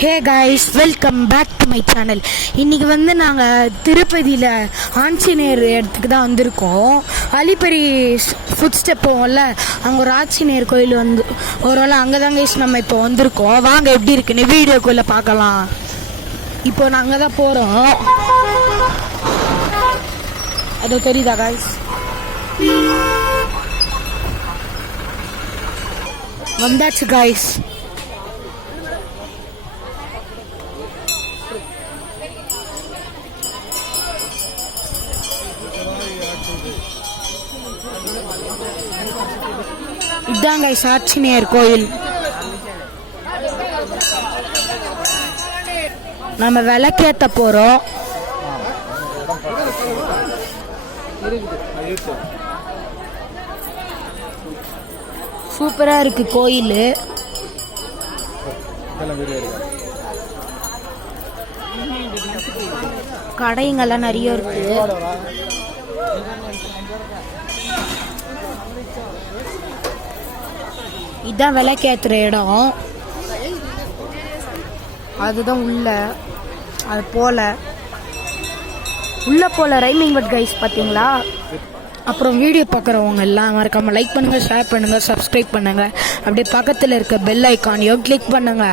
Hey guys, welcome back to my channel. இன்றைக்கி நாங்கள் திருப்பதியில் ஆஞ்சநேயர் இடத்துக்கு தான் வந்திருக்கோம். அலிப்பரி ஃபுட் ஸ்டெப் போவோம்ல, அங்கே ஒரு ஆஞ்சநேயர் கோயில் ஒரு வேளை அங்கே தான் கைஸ் நம்ம இப்போ வந்திருக்கோம். வாங்க எப்படி இருக்குன்னு வீடியோக்குள்ளே பார்க்கலாம். இப்போ நாங்கள் தான் போகிறோம். அது தெரியுதா கைஸ்? வந்தாச்சு கைஸ். இதுதான் கைஸ் ஆஞ்சநேயர் கோயில். நம்ம விளக்கேத்த போறோம். சூப்பரா இருக்கு கோயில். கடைங்கெல்லாம் நிறைய இருக்கு. இதுதான் விளக்கேத்துற இடம். அதுதான் உள்ள அது போல ரைமிங் பட் கைஸ் பார்த்தீங்களா? அப்புறம் வீடியோ பார்க்குறவங்க எல்லாம் மறக்காம லைக் பண்ணுங்க, ஷேர் பண்ணுங்க, சப்ஸ்கிரைப் பண்ணுங்க. அப்படியே பக்கத்தில் இருக்க பெல் ஐக்கானையும் கிளிக் பண்ணுங்க.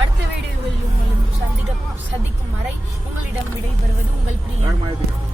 அடுத்த வீடியோவில் உங்களை சந்திக்கும் வரை உங்களிடம் விடைபெறுவது உங்கள் பிரியா.